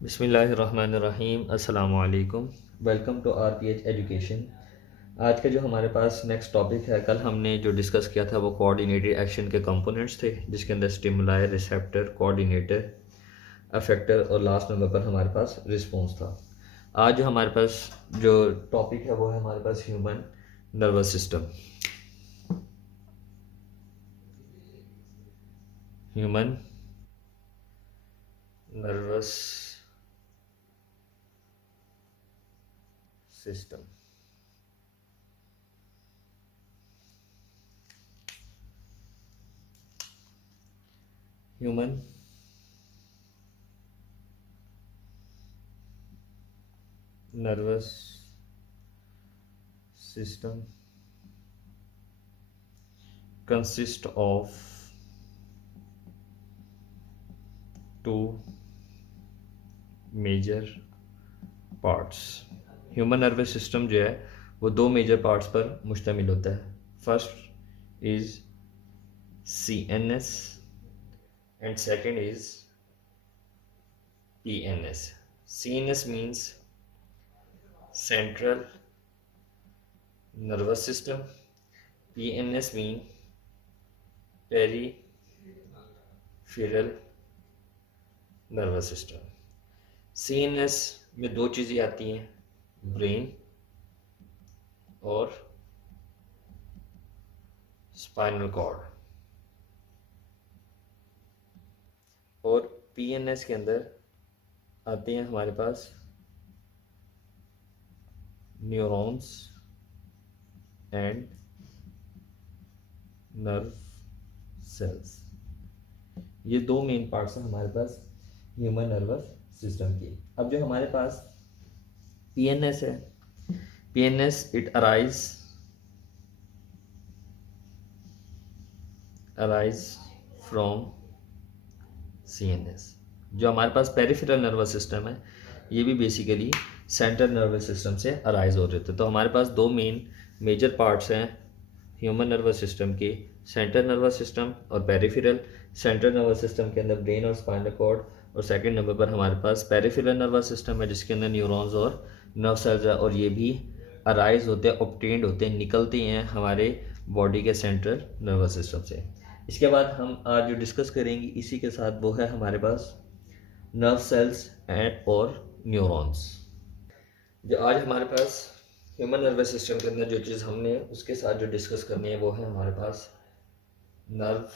बिस्मिल्लाहिर्रहमानिर्रहीम। अस्सलामु अलैकुम। Welcome to RPH education. आज का जो हमारे पास नेक्स्ट टॉपिक है, कल हमने जो डिस्कस किया था वो कोऑर्डिनेटेड एक्शन के कंपोनेंट्स थे, जिसके अंदर स्टिमुलाई, रिसेप्टर, कोऑर्डिनेटर, अफेक्टर और लास्ट नंबर पर हमारे पास रिस्पॉन्स था। आज जो हमारे पास जो टॉपिक है वो है हमारे पास human nervous system. Human nervous system. Human nervous system consists of two major parts। Human nervous system जो है वो दो मेजर पार्ट्स पर मुश्तमिल होता है। First is CNS and second is PNS। CNS means central nervous system, PNS mean peripheral nervous system. CNS में दो चीज़ें आती हैं, ब्रेन और स्पाइनल कॉर्ड। और PNS के अंदर आते हैं हमारे पास न्यूरॉन्स एंड नर्व सेल्स। ये दो मेन पार्ट्स हैं हमारे पास ह्यूमन नर्वस सिस्टम की। अब जो हमारे पास PNS है, PNS it arise from CNS। जो हमारे पास पेरिफेरल नर्वस सिस्टम है ये भी बेसिकली सेंट्रल नर्वस सिस्टम से अराइज हो रहे थे। तो हमारे पास दो मेजर पार्ट्स हैं ह्यूमन नर्वस सिस्टम के, सेंट्रल नर्वस सिस्टम और पेरिफेरल। सेंट्रल नर्वस सिस्टम के अंदर ब्रेन और स्पाइनल कॉर्ड, और सेकंड नंबर पर हमारे पास पेरिफेरल नर्वस सिस्टम है जिसके अंदर न्यूरॉन्स और नर्व सेल्स है, और ये भी अराइज होते हैं, ऑब्टेन्ड होते हैं, निकलते हैं हमारे बॉडी के सेंट्रल नर्वस सिस्टम से। इसके बाद हम आज जो डिस्कस करेंगे इसी के साथ वो है हमारे पास नर्व सेल्स एंड और न्यूरॉन्स। जो आज हमारे पास ह्यूमन नर्वस सिस्टम के अंदर जो चीज़ हमने उसके साथ जो डिस्कस करनी है वो है हमारे पास नर्व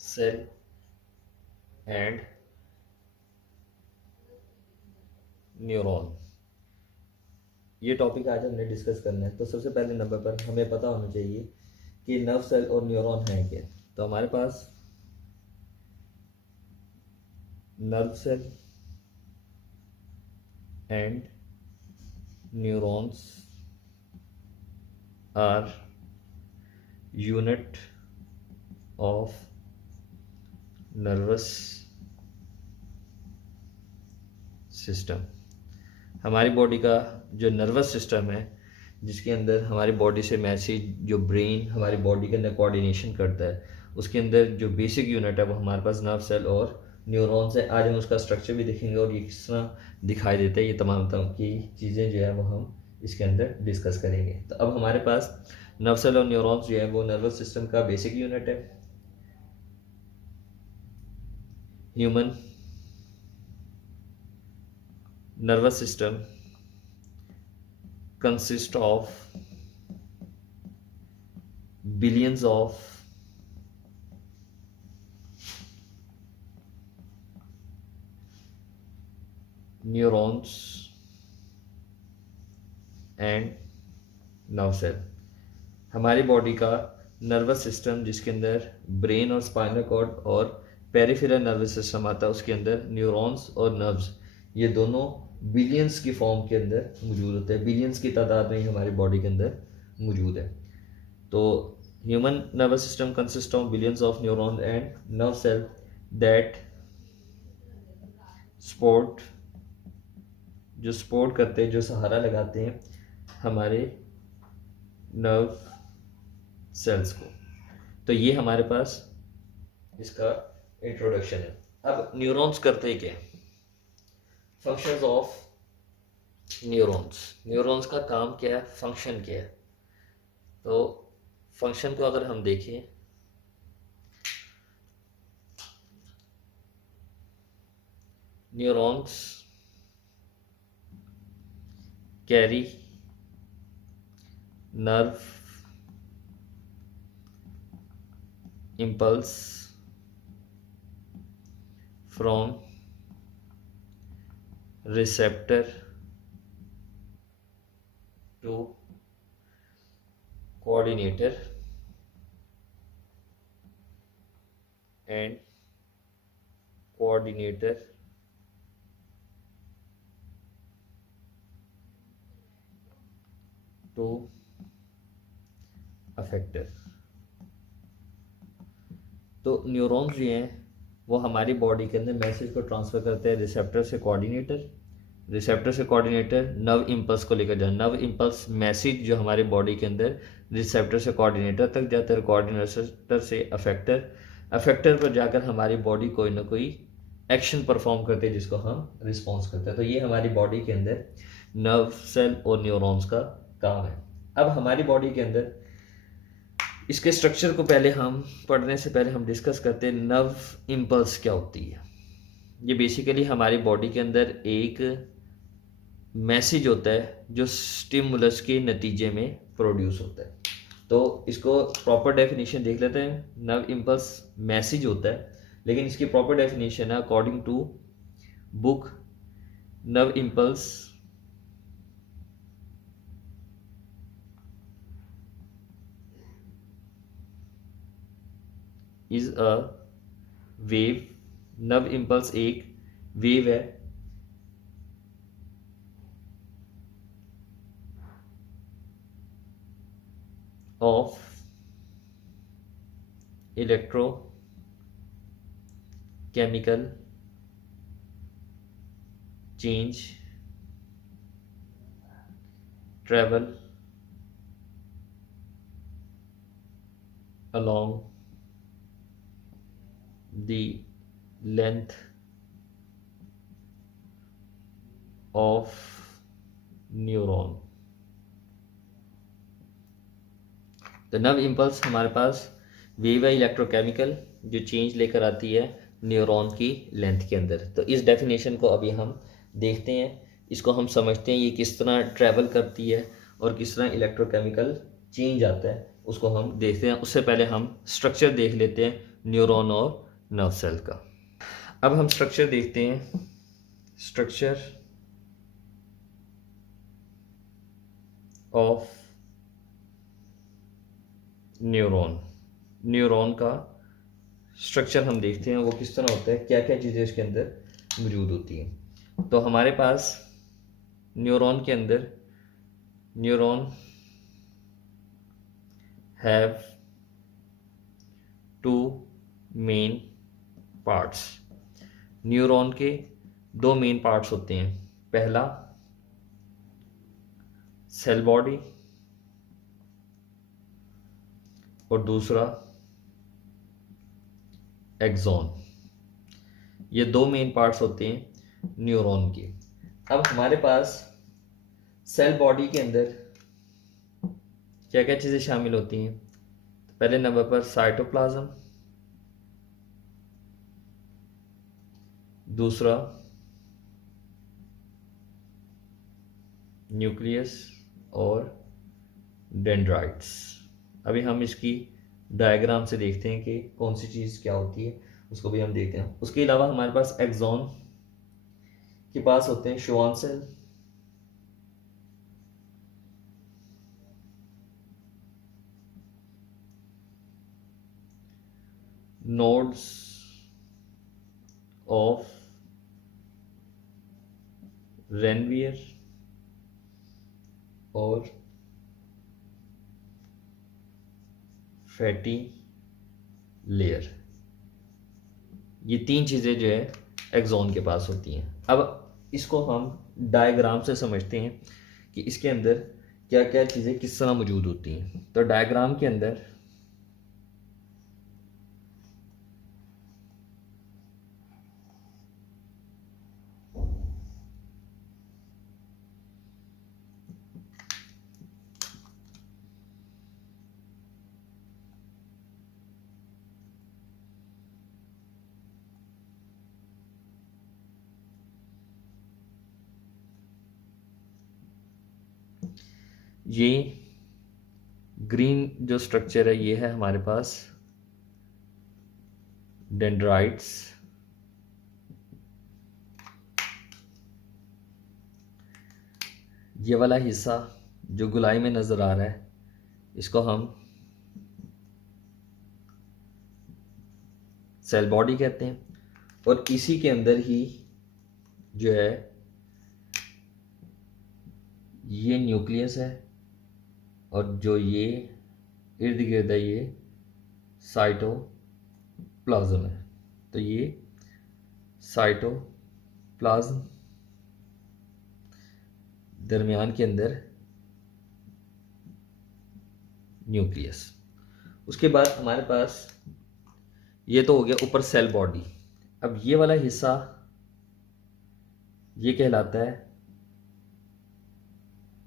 सेल एंड न्यूरॉन। ये टॉपिक आज हमने डिस्कस करना है। तो सबसे पहले नंबर पर हमें पता होना चाहिए कि नर्व सेल और न्यूरॉन है क्या। तो हमारे पास nerve cell and neurons are unit of nervous system. हमारी बॉडी का जो नर्वस सिस्टम है जिसके अंदर हमारी बॉडी से मैसेज जो ब्रेन हमारी बॉडी के अंदर कोऑर्डिनेशन करता है, उसके अंदर जो बेसिक यूनिट है वो हमारे पास नर्व सेल और न्यूरॉन्स है। आज हम उसका स्ट्रक्चर भी देखेंगे और ये किस तरह दिखाई देता है, ये तमाम की चीज़ें जो है वो हम इसके अंदर डिस्कस करेंगे। तो अब हमारे पास नर्व सेल और न्यूरॉन्स जो है वो नर्वस सिस्टम का बेसिक यूनिट है। Human nervous system consist of billions of neurons and nerve cell। हमारी बॉडी का नर्वस सिस्टम जिसके अंदर ब्रेन और स्पाइनल कॉर्ड और पेरिफेरल नर्वस सिस्टम आता है, उसके अंदर न्यूरॉन्स और नर्व्स ये दोनों बिलियंस की फॉर्म के अंदर मौजूद होते हैं। बिलियंस की तादाद में ही हमारी बॉडी के अंदर मौजूद है। तो human nervous system consist of billions of neuron and nerve cell that support जो सपोर्ट करते हैं, जो सहारा लगाते हैं हमारे नर्व सेल्स को। तो ये हमारे पास इसका इंट्रोडक्शन है। अब न्यूरॉन्स करते क्या, फंक्शंस ऑफ न्यूरॉन्स, न्यूरॉन्स का काम क्या है, फंक्शन क्या है। तो फंक्शन को अगर हम देखें, neurons carry nerve impulse from receptor to coordinator and coordinator to effector. तो न्यूरॉन्स जो हैं वो हमारी बॉडी के अंदर मैसेज को ट्रांसफ़र करते हैं रिसेप्टर से कोऑर्डिनेटर, रिसेप्टर से कोऑर्डिनेटर नर्व इम्पल्स को लेकर जाए, नर्व इम्पल्स मैसेज जो हमारे बॉडी के अंदर रिसेप्टर से कोऑर्डिनेटर तक जाता है, कोऑर्डिनेटर से अफेक्टर, अफेक्टर पर जाकर हमारी बॉडी कोई ना कोई एक्शन परफॉर्म करते हैं जिसको हम रिस्पॉन्स करते हैं। तो ये हमारी बॉडी के अंदर नर्व सेल और न्यूरॉन्स का काम है। अब हमारी बॉडी के अंदर इसके स्ट्रक्चर को पहले हम पढ़ने से पहले हम डिस्कस करते हैं नर्व इम्पल्स क्या होती है। ये बेसिकली हमारी बॉडी के अंदर एक मैसेज होता है जो स्टिमुलस के नतीजे में प्रोड्यूस होता है। तो इसको प्रॉपर डेफिनेशन देख लेते हैं। नर्व इम्पल्स मैसेज होता है, लेकिन इसकी प्रॉपर डेफिनेशन है according to book, nerve impulse is a wave, nerve impulse एक वेव है of electrochemical change travel along the length of neuron। तो नर्व इम्पल्स हमारे पास वेव है इलेक्ट्रोकेमिकल जो चेंज लेकर आती है न्यूरॉन की लेंथ के अंदर। तो इस डेफिनेशन को अभी हम देखते हैं, इसको हम समझते हैं ये किस तरह ट्रैवल करती है और किस तरह इलेक्ट्रोकेमिकल चेंज आता है, उसको हम देखते हैं। उससे पहले हम स्ट्रक्चर देख लेते हैं न्यूरॉन और नर्व सेल का। अब हम स्ट्रक्चर देखते हैं, स्ट्रक्चर ऑफ न्यूरॉन, न्यूरॉन का स्ट्रक्चर हम देखते हैं वो किस तरह होता है, क्या क्या चीज़ें इसके अंदर मौजूद होती हैं। तो हमारे पास न्यूरॉन के अंदर, neuron have two main parts, neuron के दो मेन पार्ट्स होते हैं। पहला सेल बॉडी और दूसरा एक्सॉन। ये दो मेन पार्ट्स होते हैं न्यूरॉन के। अब हमारे पास सेल बॉडी के अंदर क्या क्या चीज़ें शामिल होती हैं। पहले नंबर पर साइटोप्लाज्म, दूसरा न्यूक्लियस और डेंड्राइट्स। अभी हम इसकी डायग्राम से देखते हैं कि कौन सी चीज़ क्या होती है, उसको भी हम देखते हैं। उसके अलावा हमारे पास एक्सॉन के पास होते हैं Schwann cell, nodes of Ranvier और फैटी लेयर। ये तीन चीज़ें जो है एक्सॉन के पास होती हैं। अब इसको हम डायग्राम से समझते हैं कि इसके अंदर क्या क्या चीज़ें किस तरह मौजूद होती हैं। तो डायग्राम के अंदर ये ग्रीन जो स्ट्रक्चर है ये है हमारे पास डेंड्राइट्स, ये वाला हिस्सा जो गुलाई में नज़र आ रहा है इसको हम सेल बॉडी कहते हैं। और इसी के अंदर ही जो है ये न्यूक्लियस है और जो ये इर्द गिर्द है ये साइटोप्लाज्म है। तो ये साइटोप्लाज्म, दरमियान के अंदर न्यूक्लियस। उसके बाद हमारे पास ये तो हो गया ऊपर सेल बॉडी। अब ये वाला हिस्सा ये कहलाता है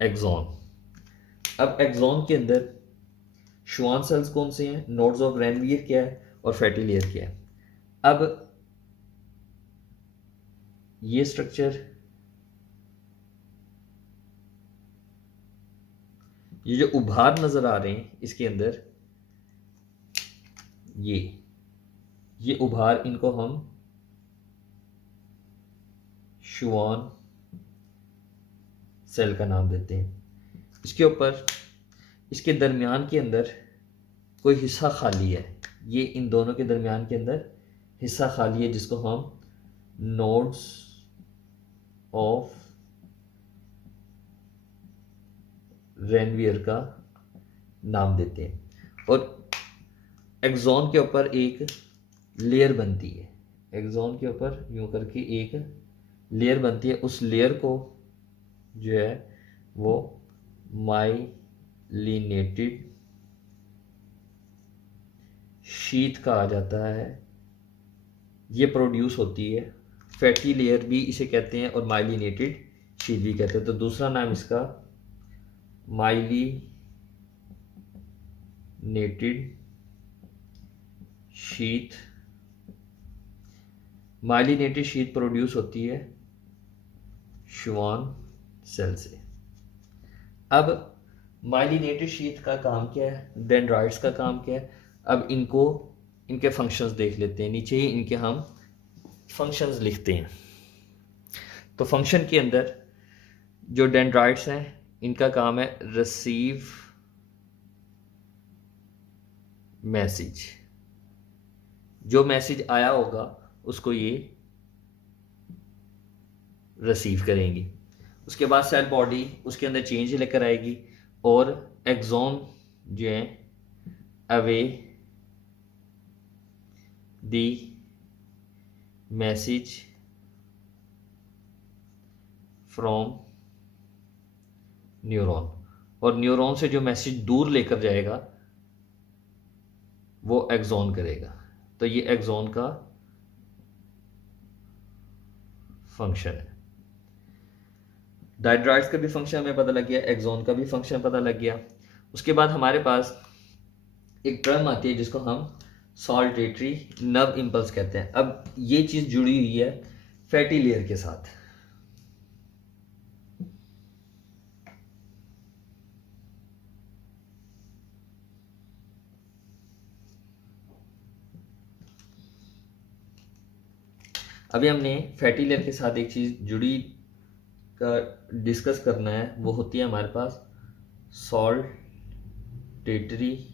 एक्सॉन। अब एक्सॉन के अंदर श्वान सेल्स कौन से हैं, नोड्स ऑफ रेनवियर क्या है और फैटी लेयर क्या है। अब ये स्ट्रक्चर, ये जो उभार नजर आ रहे हैं इसके अंदर, ये उभार, इनको हम श्वान सेल का नाम देते हैं। इसके ऊपर इसके दरमियान के अंदर कोई हिस्सा खाली है, ये इन दोनों के दरमियान के अंदर हिस्सा खाली है जिसको हम नोड्स ऑफ रेनवियर का नाम देते हैं। और एक्सॉन के ऊपर एक लेयर बनती है, एक्सॉन के ऊपर यूं करके एक लेयर बनती है। उस लेयर को जो है वो माइलिनेटेड शीथ कहा जाता है। ये प्रोड्यूस होती है, फैटी लेयर भी इसे कहते हैं और माइलिनेटेड शीथ भी कहते हैं। तो दूसरा नाम इसका myelinated sheath. Myelinated sheath produce होती है श्वान सेल से। अब माइलिनेटेड शीथ का काम क्या है, डेंड्राइट्स का काम क्या है। अब इनको, इनके फंक्शंस देख लेते हैं। नीचे ही इनके हम फंक्शंस लिखते हैं। तो फंक्शन के अंदर जो डेंड्राइट्स हैं इनका काम है रिसीव मैसेज। जो मैसेज आया होगा उसको ये रिसीव करेंगी। उसके बाद सेल बॉडी उसके अंदर चेंज लेकर आएगी और एक्सॉन जो है away the message from neuron, और न्यूरॉन से जो मैसेज दूर लेकर जाएगा वो एक्सॉन करेगा। तो ये एक्सॉन का फंक्शन है। डेंड्राइट्स का भी फंक्शन हमें पता लग गया, एक्सॉन का भी फंक्शन पता लग गया। उसके बाद हमारे पास एक टर्म आती है जिसको हम सॉल्टेटरी नर्व इंपल्स कहते हैं। अब ये चीज जुड़ी हुई है फैटी लेयर के साथ। अभी हमने फैटी लेयर के साथ एक चीज जुड़ी का डिस्कस करना है, वो होती है हमारे पास सॉल्टेटरी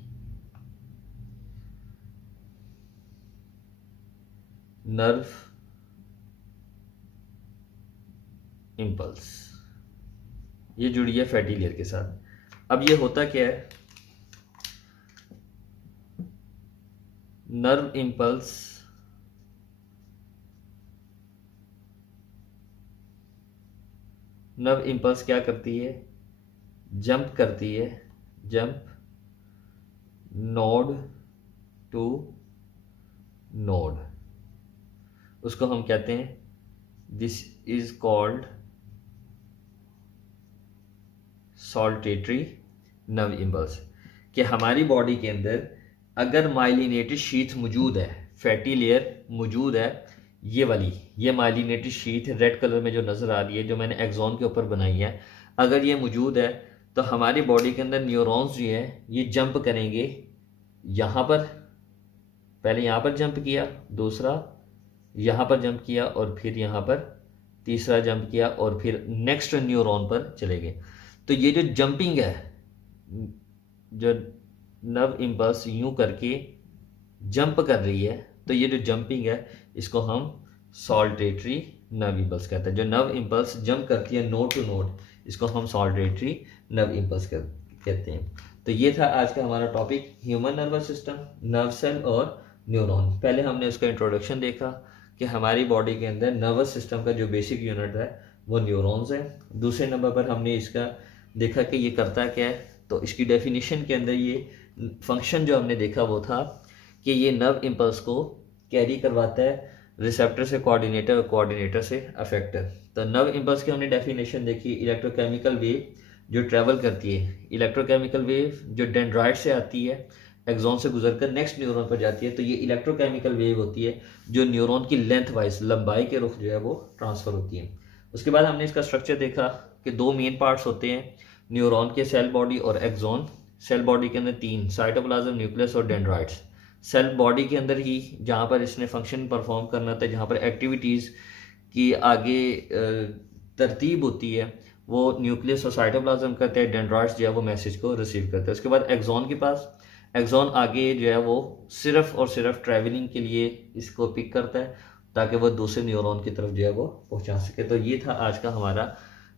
नर्व इंपल्स। ये जुड़ी है फैटी लेयर के साथ। अब ये होता क्या है, नर्व इंपल्स क्या करती है, जंप करती है, जंप नोड टू नोड। उसको हम कहते हैं, this is called saltatory nerve impulse. कि हमारी बॉडी के अंदर अगर माइलिनेटेड शीथ मौजूद है, फैटी लेयर मौजूद है, ये वाली, ये माइलिनेटेड शीथ रेड कलर में जो नज़र आ रही है, जो मैंने एक्सॉन के ऊपर बनाई है, अगर ये मौजूद है तो हमारी बॉडी के अंदर न्यूरॉन्स जो है ये जंप करेंगे यहाँ पर, पहले यहाँ पर जंप किया, दूसरा यहाँ पर जंप किया और फिर यहाँ पर तीसरा जंप किया और फिर नेक्स्ट न्यूरॉन पर चले गए। तो ये जो जंपिंग है, जो नर्व इम्पल्स यूं करके जंप कर रही है, तो ये जो जंपिंग है इसको हम सॉल्टेटरी नर्व इम्पल्स कहते हैं। जो नर्व इम्पल्स जंप करती है नोड टू नोड, इसको हम सॉल्टेटरी नर्व इम्पल्स कहते हैं। तो ये था आज का हमारा topic, human nervous system, nerve cell और न्यूरॉन। पहले हमने उसका इंट्रोडक्शन देखा कि हमारी बॉडी के अंदर नर्वस सिस्टम का जो बेसिक यूनिट है वो न्यूरॉन्स है। दूसरे नंबर पर हमने इसका देखा कि ये करता क्या है, तो इसकी डेफिनेशन के अंदर ये फंक्शन जो हमने देखा वो था कि ये नर्व इम्पल्स को कैरी करवाता है रिसेप्टर से कोऑर्डिनेटर और कोऑर्डिनेटर से अफेक्टर। तो नर्व इम्पल्स की हमने डेफिनेशन देखी, इलेक्ट्रोकेमिकल वेव जो ट्रैवल करती है, इलेक्ट्रोकेमिकल वेव जो डेंड्राइट से आती है, एक्सॉन से गुजरकर नेक्स्ट न्यूरॉन पर जाती है, तो ये इलेक्ट्रोकेमिकल वेव होती है जो न्यूरॉन की लेंथ वाइज, लंबाई के रुख जो है वो ट्रांसफ़र होती है। उसके बाद हमने इसका स्ट्रक्चर देखा कि दो मेन पार्ट्स होते हैं न्यूरॉन के, सेल बॉडी और एक्सॉन। सेल बॉडी के अंदर तीन, साइटोप्लाज्म, न्यूक्लियस और डेंड्राइट्स। सेल बॉडी के अंदर ही जहाँ पर इसने फंक्शन परफॉर्म करना था, जहाँ पर एक्टिविटीज़ की आगे तरतीब होती है, वो न्यूक्लियस और साइटोप्लाज्म करते हैं, डेंड्राइट्स जो है वो मैसेज को रिसीव करते हैं। उसके बाद एक्सॉन के पास, एक्सॉन आगे जो है वो सिर्फ और सिर्फ ट्रैवलिंग के लिए इसको पिक करता है ताकि वो दूसरे न्यूरॉन की तरफ जो है वो पहुंचा सके। तो ये था आज का हमारा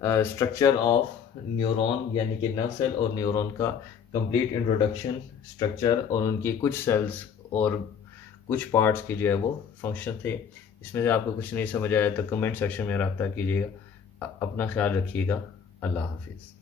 स्ट्रक्चर ऑफ न्यूरॉन, यानी कि नर्व सेल और न्यूरॉन का कंप्लीट इंट्रोडक्शन, स्ट्रक्चर और उनकी कुछ सेल्स और कुछ पार्ट्स के जो है वो फंक्शन थे। इसमें से आपको कुछ नहीं समझ आया तो कमेंट सेक्शन में रब्ता कीजिएगा। अपना ख्याल रखिएगा। अल्लाह हाफिज़।